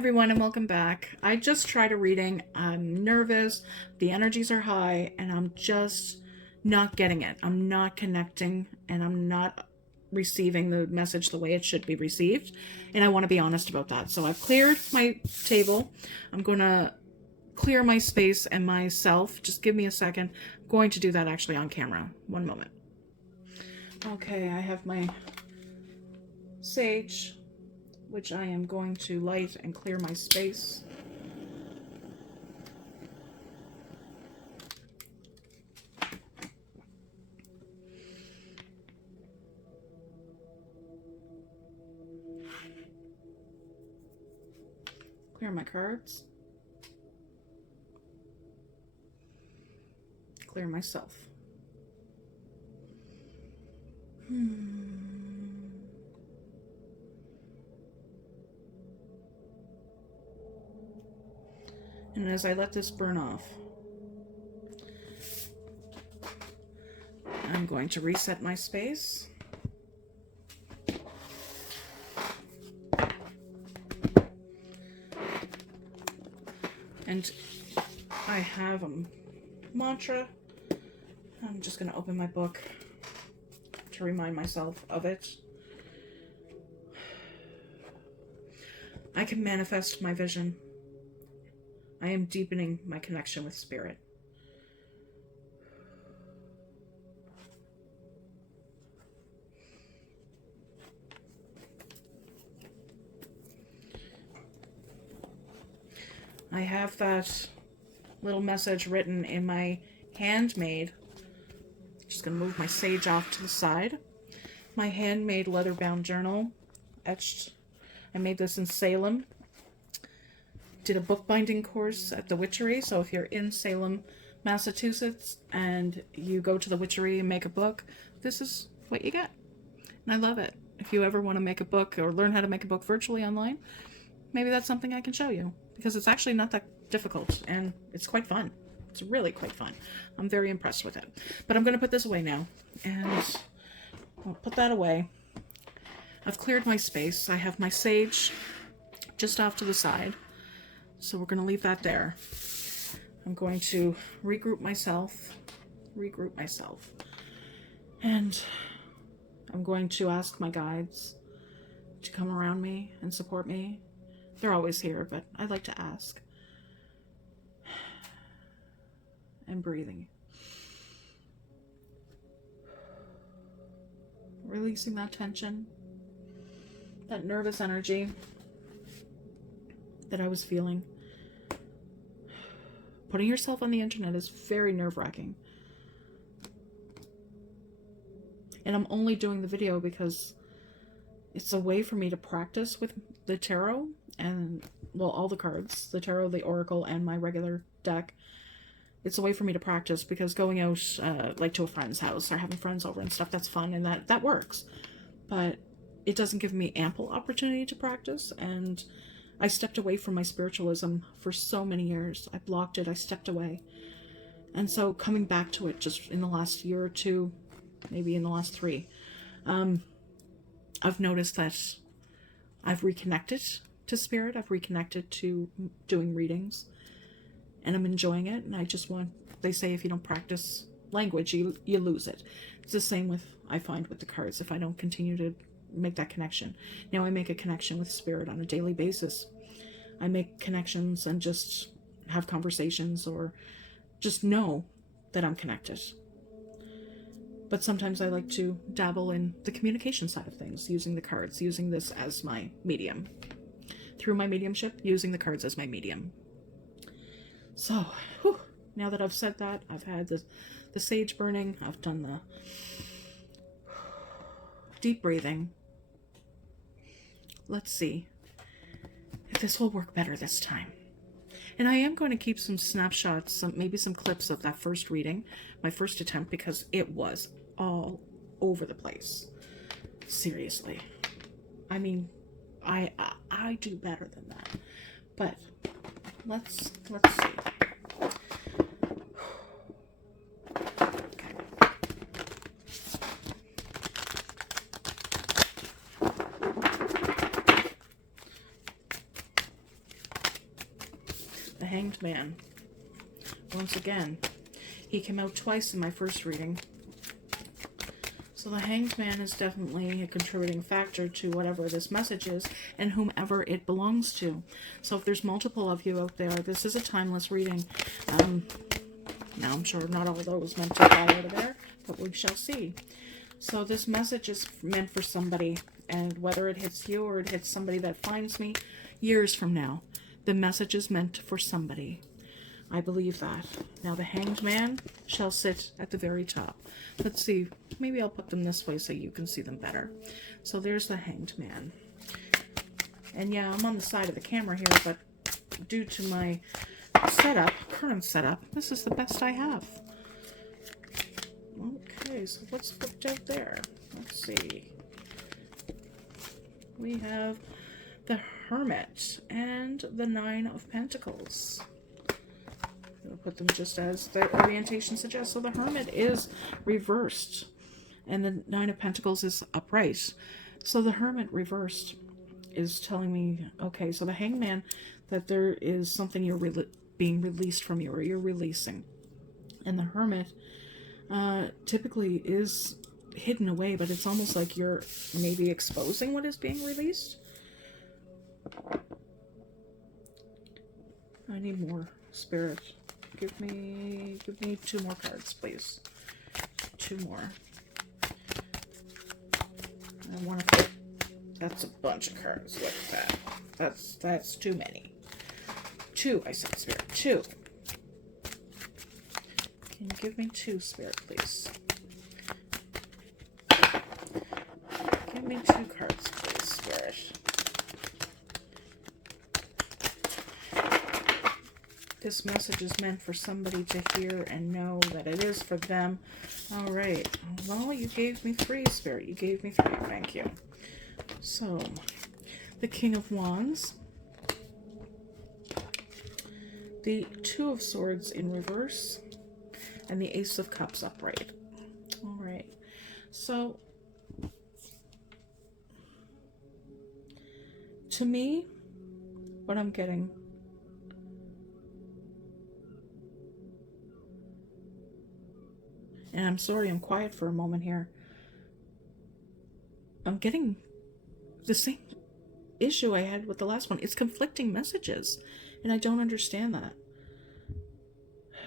everyone, and welcome back. I just tried a reading. I'm nervous, the energies are high, and I'm just not getting it. I'm not connecting, and I'm not receiving the message the way it should be received, and I want to be honest about that. So I've cleared my table. I'm going to clear my space and myself. Just give me a second. I'm going to do that actually on camera. One moment. Okay, I have my sage, which I am going to light and clear my space. Clear my cards. Clear myself. And as I let this burn off, I'm going to reset my space. And I have a mantra. I'm just going to open my book to remind myself of it. I can manifest my vision. I am deepening my connection with spirit. I have that little message written in my handmade. Just going to move my sage off to the side. My handmade leather-bound journal, etched. I made this in Salem. Did a bookbinding course at the Witchery, so if you're in Salem, Massachusetts, and you go to the Witchery and make a book, this is what you get. And I love it. If you ever want to make a book or learn how to make a book virtually online, maybe that's something I can show you, because it's actually not that difficult, and it's quite fun. It's really quite fun. I'm very impressed with it. But I'm going to put this away now, and I'll put that away. I've cleared my space. I have my sage just off to the side. So we're going to leave that there. I'm going to regroup myself, and I'm going to ask my guides to come around me and support me. They're always here, but I like to ask. And breathing. Releasing that tension, that nervous energy that I was feeling. Putting yourself on the internet is very nerve-wracking. And I'm only doing the video because it's a way for me to practice with the tarot and, well, all the cards, the tarot, the oracle, and my regular deck. It's a way for me to practice, because going out like to a friend's house or having friends over and stuff, that's fun, and that works. But it doesn't give me ample opportunity to practice, and I stepped away from my spiritualism for so many years. I blocked it, I stepped away. And so coming back to it just in the last year or two, maybe in the last 3, I've noticed that I've reconnected to spirit, I've reconnected to doing readings, and I'm enjoying it. And I just want, they say if you don't practice language, you lose it. It's the same with, I find, with the cards, if I don't continue to make that connection. Now I make a connection with spirit on a daily basis. I make connections and just have conversations, or just know that I'm connected. But sometimes I like to dabble in the communication side of things, using the cards, using this as my medium. Through my mediumship, using the cards as my medium. So, now that I've said that, I've had the sage burning, I've done the deep breathing. Let's see if this will work better this time. And I am going to keep some snapshots, maybe some clips of that first reading, my first attempt, because it was all over the place. Seriously. I mean, I do better than that. But let's see. Hanged Man. Once again, he came out twice in my first reading. So the Hanged Man is definitely a contributing factor to whatever this message is and whomever it belongs to. So if there's multiple of you out there, this is a timeless reading. Now I'm sure not all those meant to fall out of there, but we shall see. So this message is meant for somebody, and whether it hits you or it hits somebody that finds me years from now, the message is meant for somebody. I believe that. Now the Hanged Man shall sit at the very top. Let's see. Maybe I'll put them this way so you can see them better. So there's the Hanged Man. And yeah, I'm on the side of the camera here, but due to my setup, current setup, this is the best I have. Okay, so what's flipped out there? Let's see. We have the Hermit and the Nine of Pentacles. I'll put them just as the orientation suggests. So the Hermit is reversed and the Nine of Pentacles is upright. So the Hermit reversed is telling me, okay, so the Hangman, that there is something you're being released from you, or you're releasing. And the Hermit typically is hidden away, but it's almost like you're maybe exposing what is being released. I need more, Spirit. Give me 2 more cards, please. 2 more. I want to. That's a bunch of cards. Look at that. That's too many. 2, I said, Spirit. 2. Can you give me 2, Spirit, please? Give me 2 cards, please, Spirit. This message is meant for somebody to hear and know that it is for them. All right. Well, you gave me 3, Spirit. You gave me 3. Thank you. So, the King of Wands. The 2 of Swords in reverse. And the Ace of Cups upright. All right. So, to me, what I'm getting... And I'm sorry, I'm quiet for a moment here. I'm getting the same issue I had with the last one. It's conflicting messages, and I don't understand that.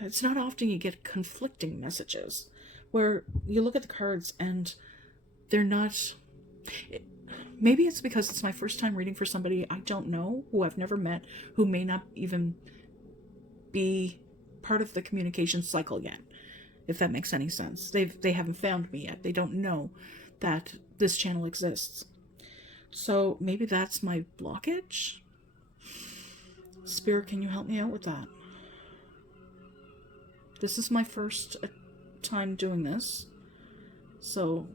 It's not often you get conflicting messages, where you look at the cards and they're not... Maybe it's because it's my first time reading for somebody I don't know, who I've never met, who may not even be part of the communication cycle yet. If that makes any sense. They haven't found me yet. They don't know that this channel exists. So maybe that's my blockage? Spirit, can you help me out with that? This is my first time doing this. So,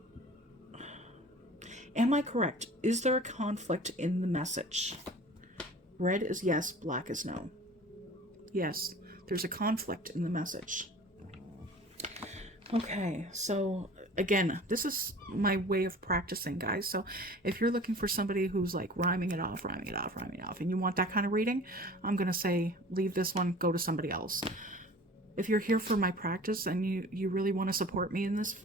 am I correct? Is there a conflict in the message? Red is yes, black is no. Yes, there's a conflict in the message. Okay, so again, this is my way of practicing, guys. So if you're looking for somebody who's like rhyming it off, and you want that kind of reading, I'm going to say leave this one, go to somebody else. If you're here for my practice and you really want to support me in this,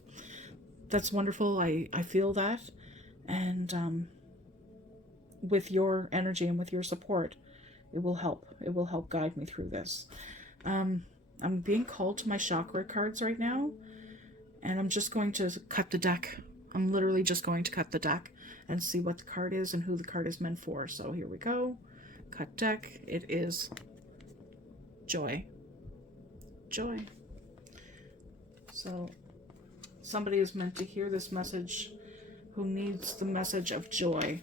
that's wonderful. I feel that. And with your energy and with your support, it will help. It will help guide me through this. I'm being called to my chakra cards right now. And I'm just going to cut the deck. I'm literally just going to cut the deck and see what the card is and who the card is meant for. So here we go. Cut deck. It is Joy. Joy. So somebody is meant to hear this message who needs the message of joy.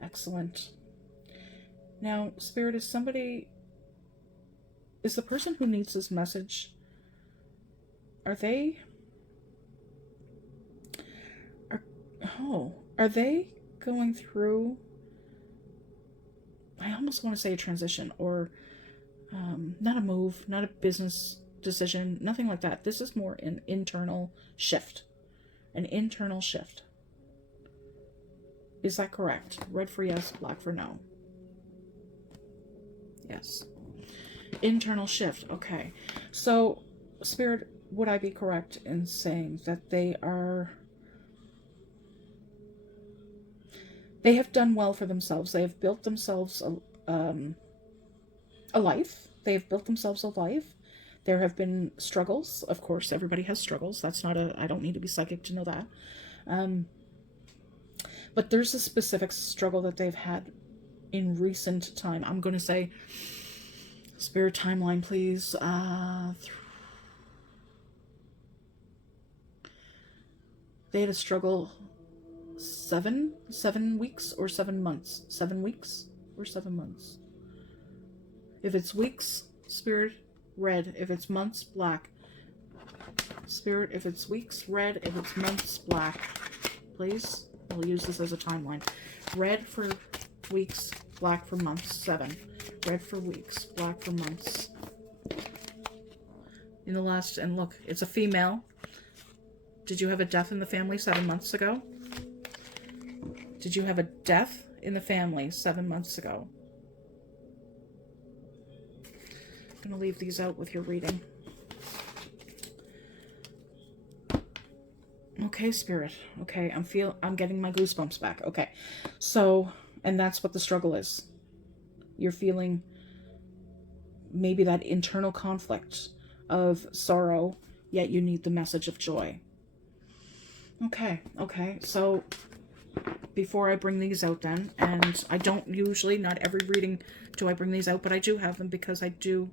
Excellent. Now, Spirit, is the person who needs this message, are they going through, I almost want to say a transition, or not a move, not a business decision, nothing like that. This is more an internal shift. An internal shift. Is that correct? Red for yes, black for no. Yes. Internal shift. Okay. So, Spirit, would I be correct in saying that they have done well for themselves? They have built themselves a life. They have built themselves a life. There have been struggles. Of course, everybody has struggles. That's not I don't need to be psychic to know that. But there's a specific struggle that they've had in recent time. I'm going to say, Spirit timeline, please. They had a struggle 7 weeks or 7 months. 7 weeks or 7 months. If it's weeks, Spirit, red. If it's months, black. Spirit, if it's weeks, red. If it's months, black. Please. We'll use this as a timeline. Red for weeks, black for months. 7. Red for weeks, black for months. In the last, and look, it's a female. Did you have a death in the family 7 months ago? Did you have a death in the family 7 months ago? I'm going to leave these out with your reading. Okay, Spirit. Okay, I'm getting my goosebumps back. Okay. So, and that's what the struggle is. You're feeling maybe that internal conflict of sorrow, yet you need the message of joy. Okay. So, before I bring these out then, and I don't usually, not every reading do I bring these out, but I do have them because I do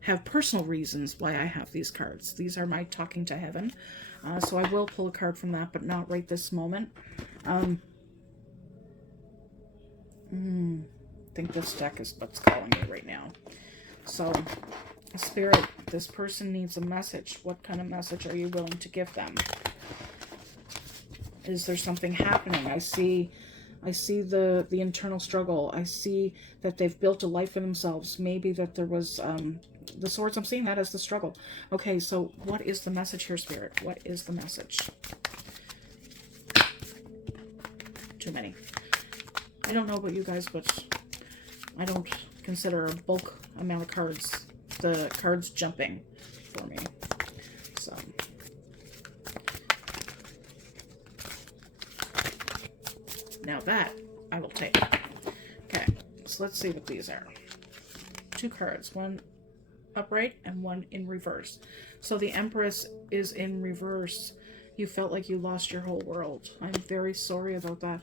have personal reasons why I have these cards. These are my talking to heaven. So I will pull a card from that, but not right this moment. I think this deck is what's calling me right now. So, Spirit, this person needs a message. What kind of message are you willing to give them? Is there something happening? I see the internal struggle. I see that they've built a life for themselves. Maybe that there was the swords. I'm seeing that as the struggle. Okay, so what is the message here, Spirit? What is the message? Too many. I don't know about you guys, but I don't consider a bulk amount of cards, the cards jumping for me. So, now that I will take. Okay, so let's see what these are. 2 cards, one upright and one in reverse. So the Empress is in reverse. You felt like you lost your whole world. I'm very sorry about that.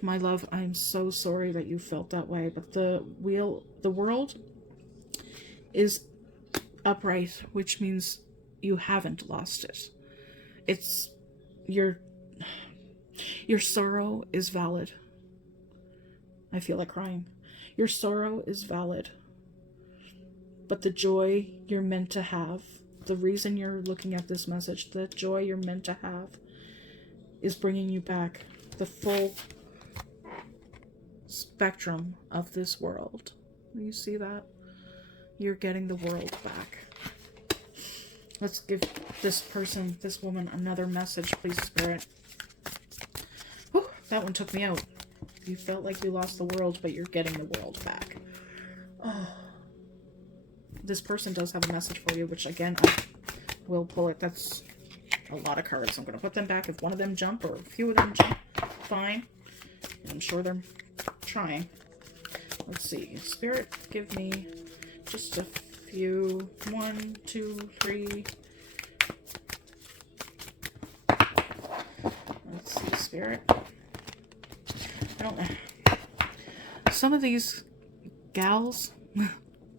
My love, I'm so sorry that you felt that way. But the world is upright, which means you haven't lost it. It's your sorrow is valid. I feel like crying. Your sorrow is valid. But the joy you're meant to have, the reason you're looking at this message, the joy you're meant to have is bringing you back the full spectrum of this world. You see that? You're getting the world back. Let's give this person, this woman, another message, please, Spirit. Whew, that one took me out. You felt like you lost the world, but you're getting the world back. Oh. This person does have a message for you, which again, I will pull it. That's a lot of cards. I'm going to put them back. If one of them jump or a few of them jump, fine. And I'm sure they're trying. Let's see. Spirit, give me just a few. 1, 2, 3. Let's see, Spirit. I don't know. Some of these gals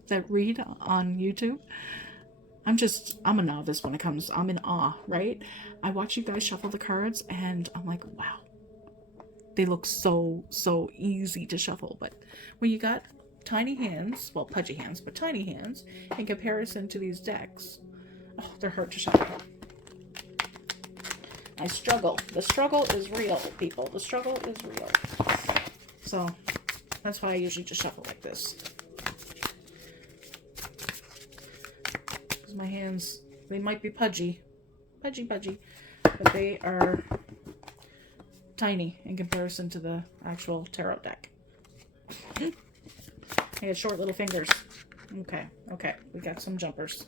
that read on YouTube, I'm a novice when it comes. I'm in awe, right? I watch you guys shuffle the cards and I'm like, wow. They look so easy to shuffle. But when you got tiny hands, well, pudgy hands, but tiny hands, in comparison to these decks, oh, they're hard to shuffle. I struggle. The struggle is real, people. The struggle is real. So, that's why I usually just shuffle like this. Because my hands, they might be pudgy, but they are tiny in comparison to the actual tarot deck. He had short little fingers. Okay, okay. We got some jumpers.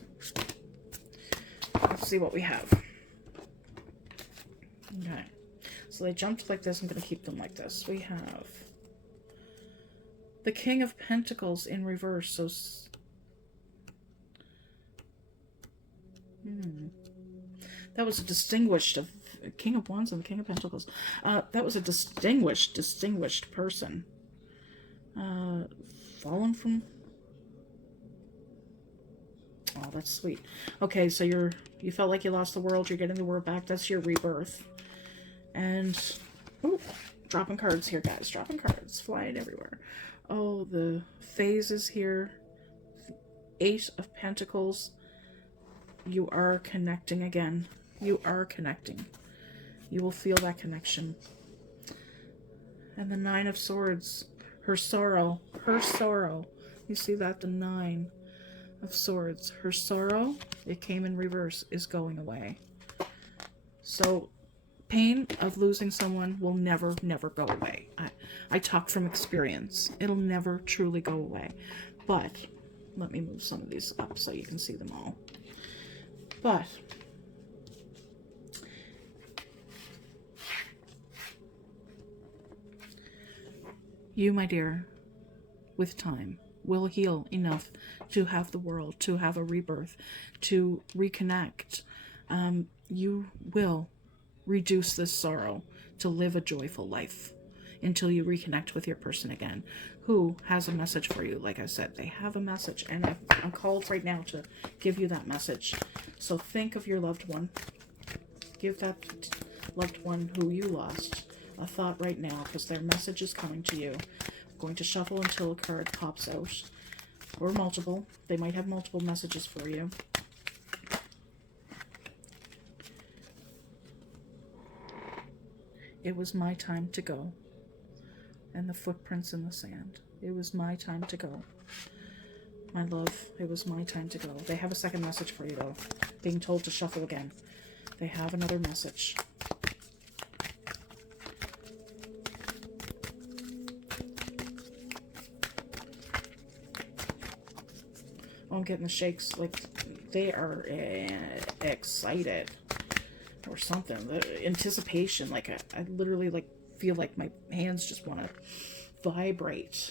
Let's see what we have. Okay. So they jumped like this. I'm going to keep them like this. We have the King of Pentacles in reverse. So... That was a distinguished... King of Wands and the King of Pentacles. That was a distinguished person. Fallen from... Oh, that's sweet. Okay, so you felt like you lost the world. You're getting the world back. That's your rebirth. And... Ooh, dropping cards here, guys. Dropping cards. Flying everywhere. Oh, the phases here. 8 of Pentacles. You are connecting again. You are connecting. You will feel that connection. And the 9 of Swords. Her sorrow. Her sorrow. You see that? The 9 of Swords. Her sorrow, it came in reverse, is going away. So, pain of losing someone will never go away. I talk from experience. It'll never truly go away. But, let me move some of these up so you can see them all. But... you, my dear, with time, will heal enough to have the world, to have a rebirth, to reconnect. You will reduce this sorrow to live a joyful life until you reconnect with your person again, who has a message for you. Like I said, they have a message, and I'm called right now to give you that message. So think of your loved one. Give that loved one who you lost a thought right now, because their message is coming to you. I'm going to shuffle until a card pops out, or multiple. They might have multiple messages for you. It was my time to go. And the footprints in the sand. It was my time to go. My love, it was my time to go. They have a second message for you, though. Being told to shuffle again. They have another message. Oh, I'm getting the shakes. Like, they are excited. Or something. The anticipation. Like, I literally, like, feel like my hands just want to vibrate.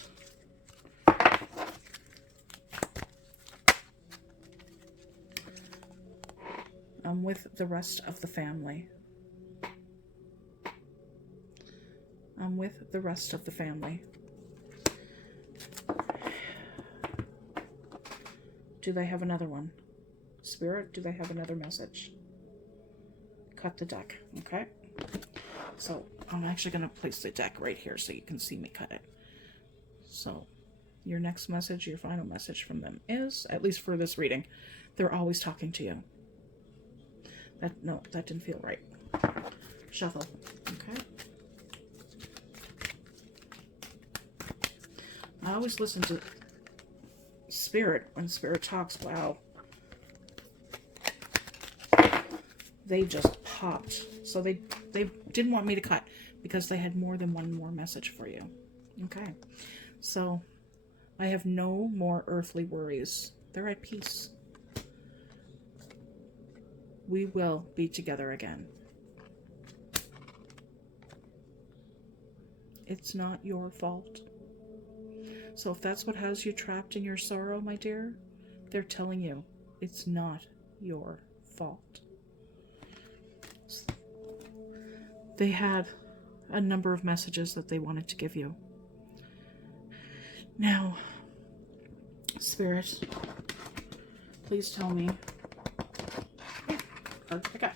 I'm with the rest of the family. I'm with the rest of the family. Do they have another one? Spirit, do they have another message? Cut the deck, okay? So, I'm actually going to place the deck right here so you can see me cut it. So, your next message, your final message from them is, at least for this reading, they're always talking to you. No, that didn't feel right. Shuffle, okay? I always listen to Spirit when Spirit talks. Wow. They just popped. So they didn't want me to cut because they had more than one more message for you. Okay. So I have no more earthly worries. They're at peace. We will be together again. It's not your fault. So if that's what has you trapped in your sorrow, my dear, they're telling you it's not your fault. They had a number of messages that they wanted to give you. Now, Spirit, please tell me. Okay.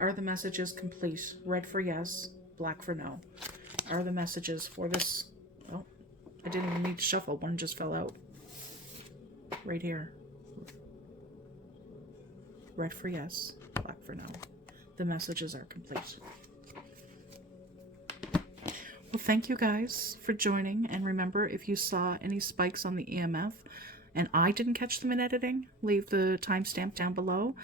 Are the messages complete? Red for yes, black for no. Are the messages for this? Oh, I didn't even need to shuffle. One just fell out. Right here. Red for yes, black for no. The messages are complete. Well, thank you guys for joining. And remember, if you saw any spikes on the EMF, and I didn't catch them in editing, leave the timestamp down below.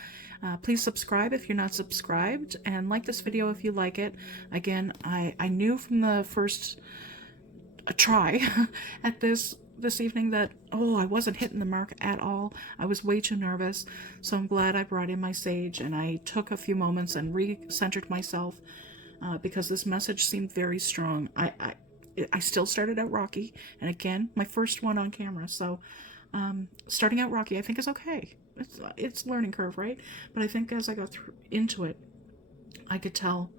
Please subscribe if you're not subscribed, and like this video if you like it. Again, I knew from the first try at this evening that, oh, I wasn't hitting the mark at all. I was way too nervous. So I'm glad I brought in my sage and I took a few moments and re-centered myself, because this message seemed very strong. I still started out rocky, and again, my first one on camera. So starting out rocky, I think, is okay. It's learning curve, right? But I think as I got into it, I could tell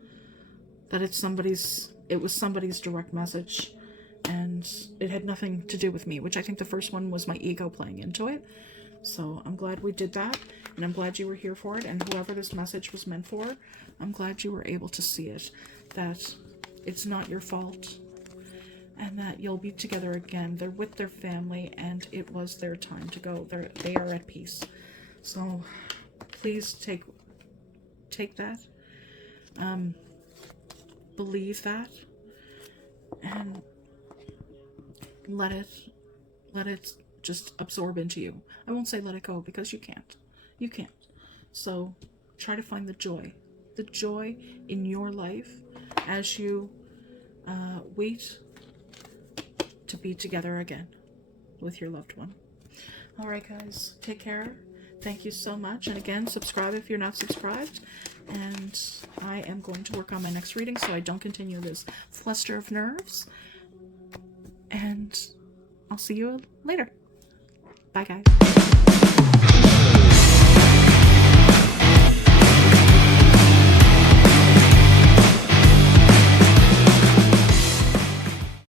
that it was somebody's direct message, and it had nothing to do with me, which I think the first one was my ego playing into it. So I'm glad we did that, and I'm glad you were here for it, and whoever this message was meant for, I'm glad you were able to see it, that it's not your fault, and that you'll be together again. They're with their family, and it was their time to go. They are at peace. So please take that, believe that, and let it just absorb into you. I won't say let it go, because you can't. So try to find the joy in your life as you wait to be together again with your loved one. All right, guys, take care. Thank you so much. And again, subscribe if you're not subscribed. And I am going to work on my next reading so I don't continue this fluster of nerves. And I'll see you later. Bye, guys.